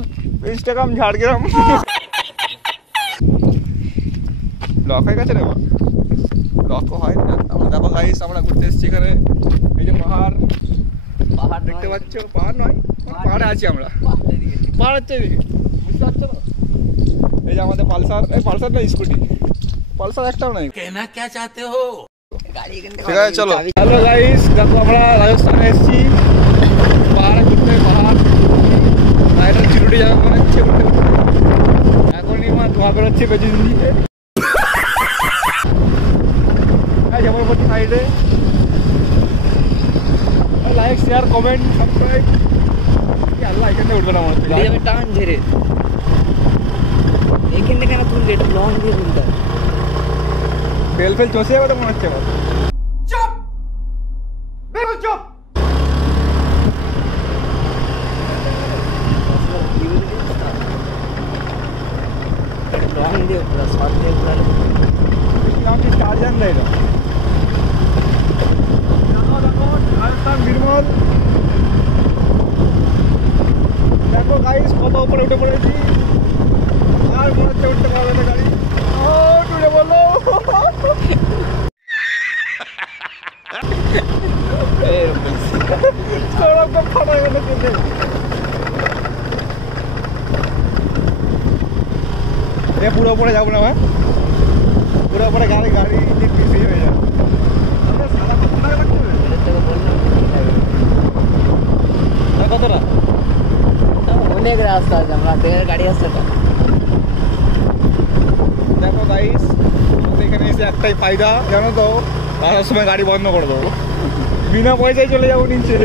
WhatsApp, Instagram, Jhargram. Lock হয়ে গেছে রে, লক হয়নি না। আমরা দেখো গাইস, আমরা ঘুরতে এসেছি এখানে। এই যে পাহাড় দেখতে পাচ্ছ, পাহাড় নয়, পাহাড়ে আছি আমরা। পাহাড় হচ্ছে এদিকে, বুঝতে পারছো না? এই যে আমাদের পালসার, এই পালসার না স্কুটি, পালসার একটাও নাই। कहना क्या चाहते हो? ঠিক আছে চলো। হ্যালো গাইস, দেখো আমরা রাজস্থানে এসেছি পাহাড়ে ঘুরতে। পাহাড় রাইডার চিরুটি যাবে মনে হচ্ছে ঘুরতে ঘুরতে। এখনই মা ধোয়া বেরোচ্ছে পেছন দিয়ে। যেমন প্রতি সাইডে লাইক, শেয়ার, কমেন্ট, সাবস্ক্রাইব। আল্লাহ এখানে উঠবে না মনে হচ্ছে, আমি টান ঝেড়ে এখানে কেন তুলবে, এটা লং দিয়ে তুলতে হবে। ফেল ফেল চষে যাবে তো মনে হচ্ছে আমার। চুপ বেরো, চুপ। লং দিয়ে পুরো শর্ট দিয়ে পুরো আমাকে চার্জার দেয় না। রাজস্থান বিরমল, দেখো গাইস কত উপরে উঠে পড়েছি। আর মনে হচ্ছে উঠতে পারবে না গাড়ি। ও টুটে বললো ফাটা গেল। পুরো উপরে যাবো না, হ্যাঁ পুরো উপরে গাড়ি গাড়ি বেশি হয়ে যাবে। কতটা অনেক রাস্তা আছে, আমরা গাড়ি আসছে তো। দেখো গাইস, এখানে এসে একটাই ফায়দা জানো তো, আসার সময় গাড়ি বন্ধ করে দেবো, বিনা পয়সায় চলে যাবো নিচে।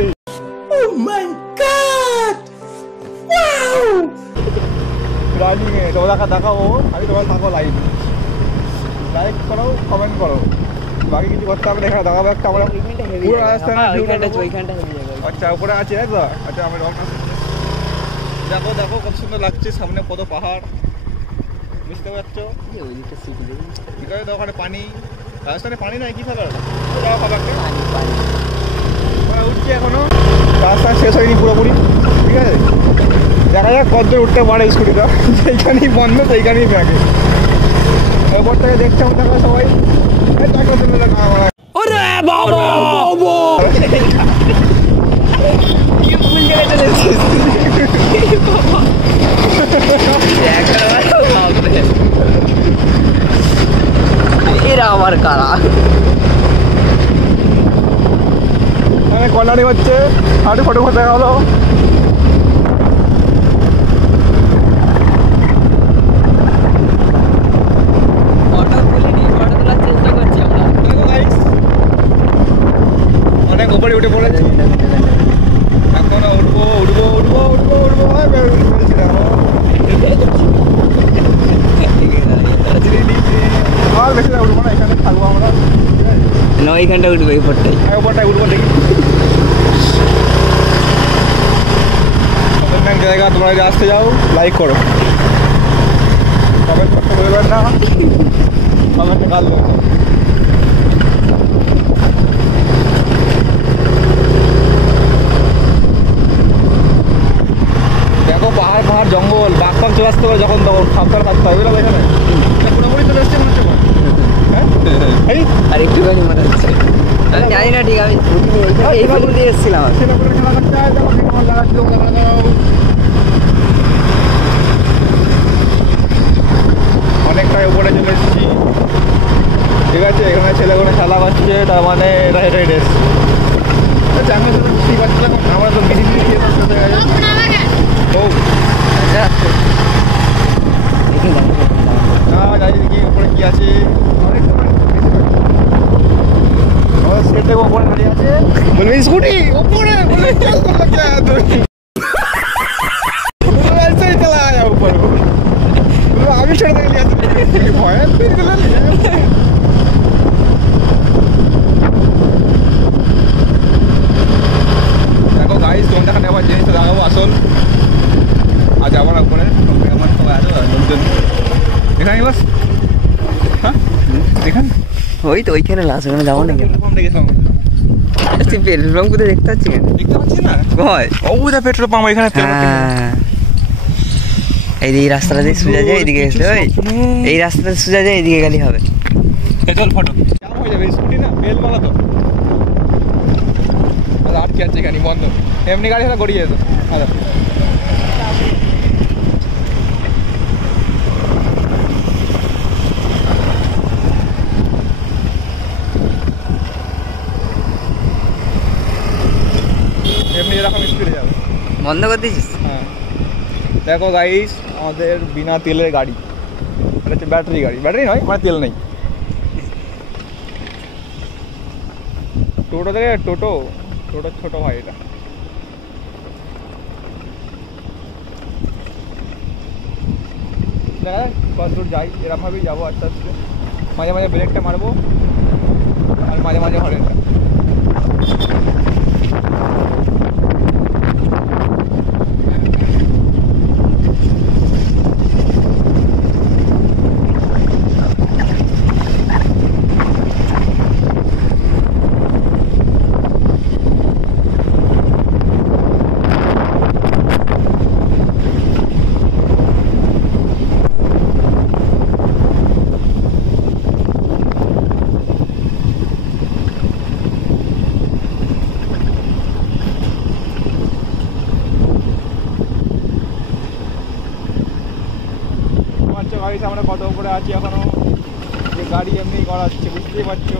রানিং এ তো দেখাবো আমি, তোমার থাকো লাইক করো, কমেন্ট করো, বাকি কিছু করতে হবে। দেখা দেখাবো একটা আমরা পুরো রাজস্থান। আচ্ছা উপরে আছে, আচ্ছা আমি দেখো দেখো কত সুন্দর লাগছে, সামনে কত পাহাড়, বুঝতে পারছো? ঠিক আছে, ওখানে পানি, রাজস্থানে পানি নাই, কি খাবার উঠছি এখনো, রাস্তা শেষ হয়নি পুরোপুরি। ঠিক আছে, দেখা যাক কতদূর উঠতে পারে স্কুটিটা। সেইখানেই বন্ধ, সেইখানেই ব্যাগে। ওপর থেকে দেখতে দেখো সবাই। এরা আমার কারা কল্যাণী হচ্ছে, হাঁটু ফটো ফটো হলো। অনেক উপরে উঠে পড়েছি, এখন উঠবো উঠবো উঠবো উঠবো উঠবো আর বেশি না উঠবো না, এখানে থাকবো আমরা। না ওইখানটা উঠবো, এই পরটাই উপরটাই উঠবো। দেখি খতরনাক জায়গা, তোমরা যদি আসতে যাও লাইক করো, কমেন্ট করতে বলবেন না, কমেন্টে গাল দেবো। দেখো পাহাড় পাহাড় জঙ্গল, বাঘ ফাঘ চলে আসতে পারে যখন তখন, সাবধানে থাকতে হবে। বুঝলাম এখানে পুরোপুরি চলে এসছে মনে হচ্ছে। হ্যাঁ আর একটুখানি মনে হচ্ছে, আমি জানি না ঠিক, আমি এইভাবে দিয়ে এসেছিলাম। অনেকটাই উপরে চলে এসেছি। ঠিক আছে, এখানে ছেলেগুলো খেলা করছে, তার মানে এটা হেঁটে হেঁটে এসছে। আমরা তো বিড়ি বিড়ি খেয়ে জানি দেখি উপরে কি আছে। সেট দেখবো উপরে দাঁড়িয়ে আছে, বলবে স্কুটি উপরে, আমি ছেড়ে দেখে ভয়। দেখো গাইস, তোমরা এখানে আবার জিনিসটা দেখাবো আসল। আজ আবার উপরে আমার সবাই আছে লোকজন এখানে, বাস হ্যাঁ এখানে ওই তো ওইখানে লাস্ট, ওখানে যাবো না কেন? দেখেছিলাম পেট্রোল পাম্প কোথায় দেখতে পাচ্ছি, কেন দেখতে পাচ্ছি না? ভয় ও পেট্রোল পাম্প এখানে। এই রাস্তাটা দিয়ে সোজা যায় এদিকে গেলে ওই এই রাস্তাটা সোজা যায় এদিকে গেলেই হবে। চল ফটো জাম হয়ে যাবে স্কুটি না বেল মারা তো আটকে আছে এখানে বন্ধ এমনি গাড়ি হলে গড়িয়ে যেত আচ্ছা এমনি এরকম স্পিডে যাবে বন্ধ করে দিয়েছিস? হ্যাঁ দেখো গাইস আমাদের বিনা তেলের গাড়ি এটা হচ্ছে ব্যাটারি গাড়ি ব্যাটারি নয় মানে তেল নেই টোটো থেকে টোটো ছোটো ভাই এটা দেখা যাক কত দূর যাই এরকমভাবেই যাবো আস্তে আস্তে মাঝে মাঝে ব্রেকটা মারবো আর মাঝে মাঝে হরেনটা গাড়ি আমরা কত উপরে আছি এখনো যে গাড়ি এমনি গড়াচ্ছে বুঝতেই পারছো